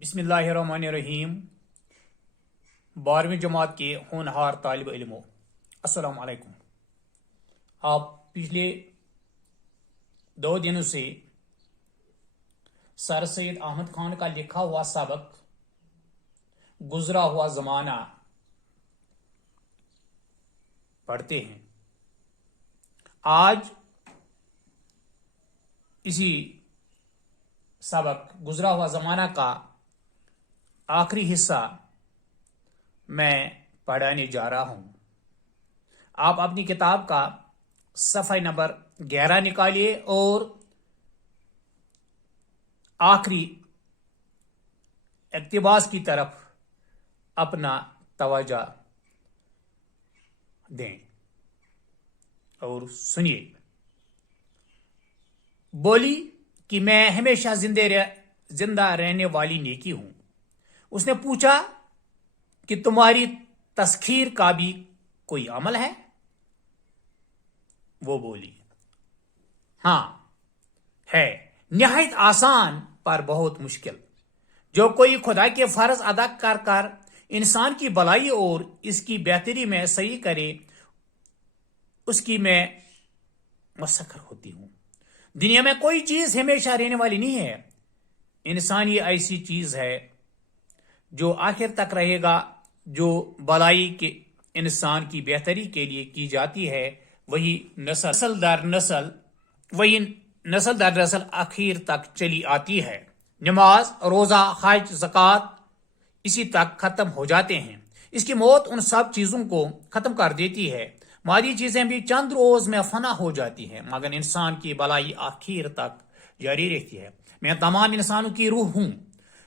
बिस्मिल्लाहिर्रहमानिर्रहीम। 12वीं जमात के होनहार तालिब इल्मों, अस्सलाम अलैकुम। आप पिछले 2 दिनों से सर सैयद अहमद खान का लिखा हुआ सबक गुजरा हुआ जमाना पढ़ते हैं। आज इसी सबक गुजरा हुआ जमाना का आखिरी हिस्सा मैं पढ़ाने जा रहा हूं। आप अपनी किताब का सफ़ा नंबर 11 निकालिए और आखिरी इक्तिबास की तरफ अपना तवज्जो दें और सुनिए। बोली कि मैं हमेशा जिंदा रहने वाली नेकी हूं। उसने पूछा कि तुम्हारी तस्खीर का भी कोई अमल है? वो बोली, हां है, निहायत आसान पर बहुत मुश्किल। जो कोई खुदा के फर्ज अदा कर कर इंसान की भलाई और इसकी बेहतरी में सही करे, उसकी मैं मुसक्खर होती हूं। दुनिया में कोई चीज हमेशा रहने वाली नहीं है। इंसान ही ऐसी चीज है जो आखिर तक रहेगा। जो भलाई के इंसान की बेहतरी के लिए की जाती है, वही नस्ल दर नस्ल आखिर तक चली आती है। नमाज, रोजा, हज, ज़कात इसी तक खत्म हो जाते हैं। इसकी मौत उन सब चीजों को खत्म कर देती है। मादी चीजें भी चंद रोज में फना हो जाती हैं, मगर इंसान की भलाई आखिर तक जारी रहती है। मैं तमाम इंसानों की रूह हूं।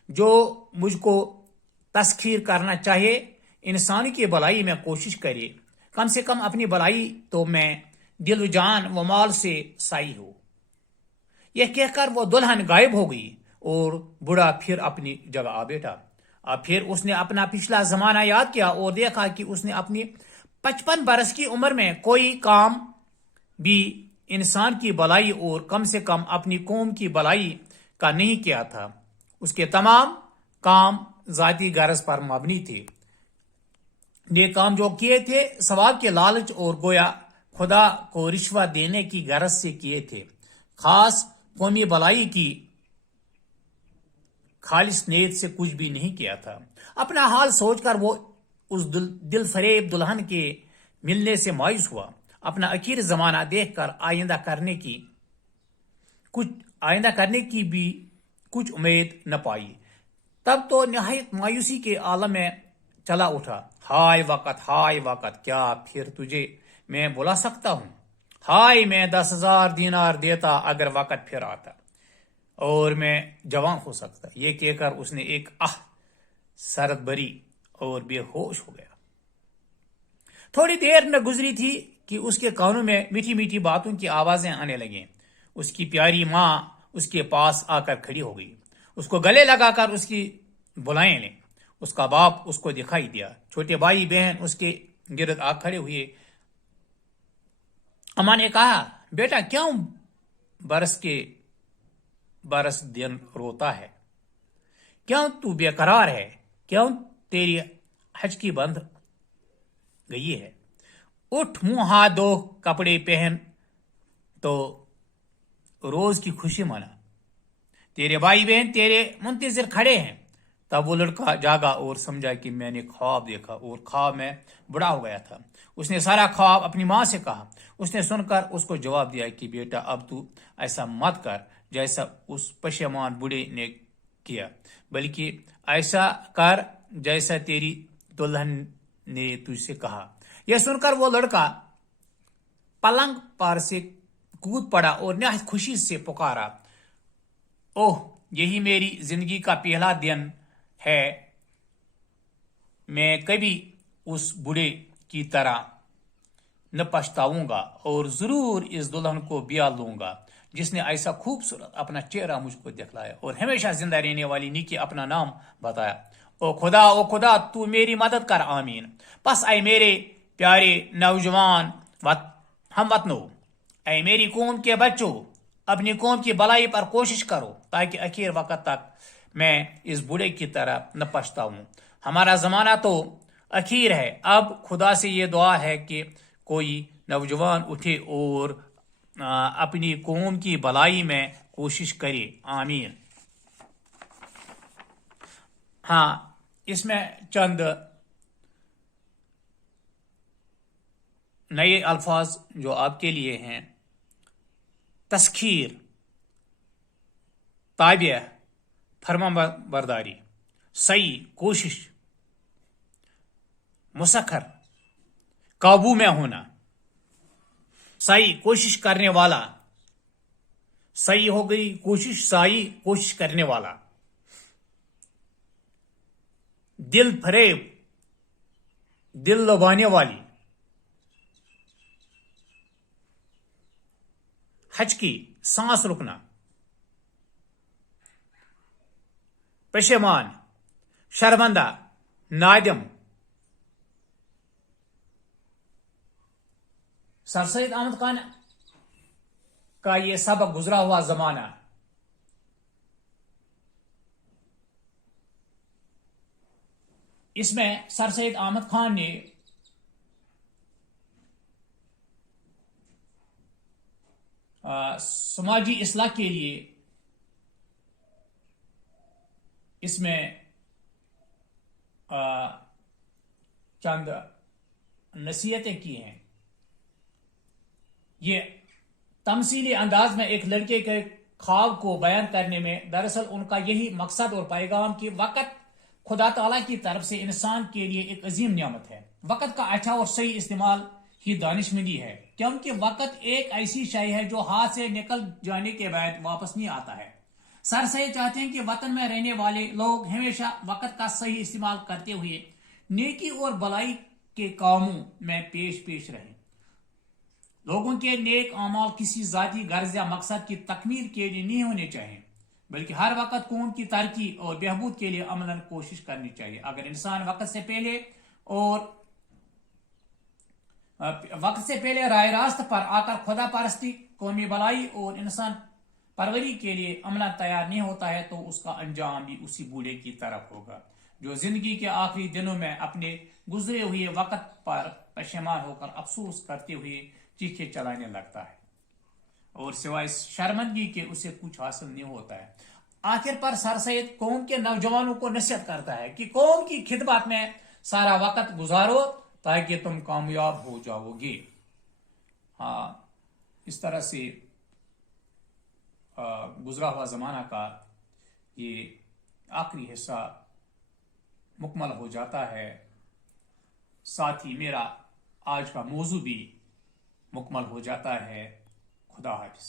जो मुझको तस्खीर करना चाहे, इंसान की भलाई में कोशिश करे। कम से कम अपनी भलाई तो मैं दिल जान व माल से साई हो। यह कहकर वो दुल्हन गायब हो गई और बूढ़ा फिर अपनी जगह आ बैठा। अब फिर उसने अपना पिछला जमाना याद किया और देखा कि उसने अपनी 55 बरस की उम्र में कोई काम भी इंसान की भलाई और कम से कम अपनी कौम की भलाई का नहीं किया था। उसके तमाम काम जाती गरज पर मबनी थे। ये काम जो किए थे, सवाब के लालच और गोया खुदा को रिश्वत देने की गरज से किए थे। खास कौमी भलाई की खालिस नीयत से कुछ भी नहीं किया था। अपना हाल सोचकर वो उस दिल फरेब दुल्हन के मिलने से मायूस हुआ। अपना आखिर जमाना देखकर आइंदा करने की भी कुछ उम्मीद न पाई। तब तो निहायत मायूसी के आलम में चला उठा। हाय वक़्त, क्या फिर तुझे मैं बुला सकता हूं? हाय, मैं 10,000 दीनार देता अगर वक़्त फिर आता और मैं जवान हो सकता। ये कहकर उसने एक सरद बरी और बेहोश हो गया। थोड़ी देर न गुजरी थी कि उसके कानों में मीठी मीठी बातों की आवाजें आने लगी। उसकी प्यारी माँ उसके पास आकर खड़ी हो गई। उसको गले लगाकर उसकी बुलाएं ले। उसका बाप उसको दिखाई दिया। छोटे भाई बहन उसके गिरद आ खड़े हुए। अम्मा ने कहा, बेटा क्यों बरस दिन रोता है? क्यों तू बेकरार है? क्यों तेरी हज की बंद गई है? उठ, मुंह हाथ धो, कपड़े पहन तो रोज की खुशी मना। तेरे भाई बहन तेरे मुंतजिर खड़े हैं। तब वो लड़का जागा और समझा कि मैंने ख्वाब देखा और ख्वाब में बड़ा हो गया था। उसने सारा ख्वाब अपनी माँ से कहा। उसने सुनकर उसको जवाब दिया कि बेटा, अब तू ऐसा मत कर जैसा उस पशेमान बूढ़े ने किया, बल्कि ऐसा कर जैसा तेरी दुल्हन ने तुझसे कहा। यह सुनकर वो लड़का पलंग पर से कूद पड़ा और निहायत खुशी से पुकारा, ओह, यही मेरी जिंदगी का पहला दिन है। मैं कभी उस बूढ़े की तरह न पछताऊंगा और जरूर इस दुल्हन को ब्याह लूंगा जिसने ऐसा खूबसूरत अपना चेहरा मुझको दिखलाया और हमेशा जिंदा रहने वाली नीकी अपना नाम बताया। ओ खुदा, तू मेरी मदद कर, आमीन। बस ऐ मेरे प्यारे नौजवान हम वतनों, ऐ मेरी कौम के बच्चों, अपनी कौम की भलाई पर कोशिश करो ताकि आखिर वक्त तक میں اس بوڑھے کی طرح نہ پچھتاؤں۔ ہمارا زمانہ تو اخیر ہے، اب خدا سے یہ دعا ہے کہ کوئی نوجوان اٹھے اور اپنی قوم کی بھلائی میں کوشش کرے، آمین۔ ہاں، اس میں چند نئے الفاظ جو آپ کے لیے ہیں: تسخیر، تابع، فرما برداری، سعی، کوشش، مسخر، قابو میں ہونا، سعی، کوشش کرنے والا، سعی ہو گئی کوشش، سعی، کوشش کرنے والا، دل فریب، دل لبانے والی، ہچکی، سانس رکنا، پشیمان، شرمندہ، نادم۔ سر سید احمد خان کا یہ سبق گزرا ہوا زمانہ، اس میں سر سید احمد خان نے سماجی اصلاح کے لیے اس میں چند نصیحتیں کی ہیں۔ یہ تمثیلی انداز میں ایک لڑکے کے خواب کو بیان کرنے میں دراصل ان کا یہی مقصد اور پیغام کہ وقت خدا تعالیٰ کی طرف سے انسان کے لیے ایک عظیم نعمت ہے۔ وقت کا اچھا اور صحیح استعمال ہی دانشمندی ہے، کیونکہ وقت ایک ایسی شے ہے جو ہاتھ سے نکل جانے کے بعد واپس نہیں آتا ہے۔ سر سید چاہتے ہیں کہ وطن میں رہنے والے لوگ ہمیشہ وقت کا صحیح استعمال کرتے ہوئے نیکی اور بلائی کے کاموں میں پیش رہیں۔ لوگوں کے نیک اعمال کسی ذاتی غرض یا مقصد کی تکمیل کے لیے نہیں ہونے چاہیے، بلکہ ہر وقت قوم کی ترقی اور بہبود کے لیے عملاً کوشش کرنی چاہیے۔ اگر انسان وقت سے پہلے راہ راست پر آ کر خدا پرستی، قومی بھلائی اور انسان پروری کے لیے عملاً تیار نہیں ہوتا ہے تو اس کا انجام بھی اسی بوڑھے کی طرف ہوگا جو زندگی کے آخری دنوں میں اپنے گزرے ہوئے وقت پر پشیمان ہو کر افسوس کرتے ہوئے چیخے چلانے لگتا ہے، اور سوائے شرمندگی کے اسے کچھ حاصل نہیں ہوتا ہے۔ آخر پر سر سید قوم کے نوجوانوں کو نصیحت کرتا ہے کہ قوم کی خدمت میں سارا وقت گزارو تاکہ تم کامیاب ہو جاؤ گے۔ ہاں، اس طرح سے گزرا ہوا زمانہ کا یہ آخری حصہ مکمل ہو جاتا ہے، ساتھ ہی میرا آج کا موضوع بھی مکمل ہو جاتا ہے۔ خدا حافظ۔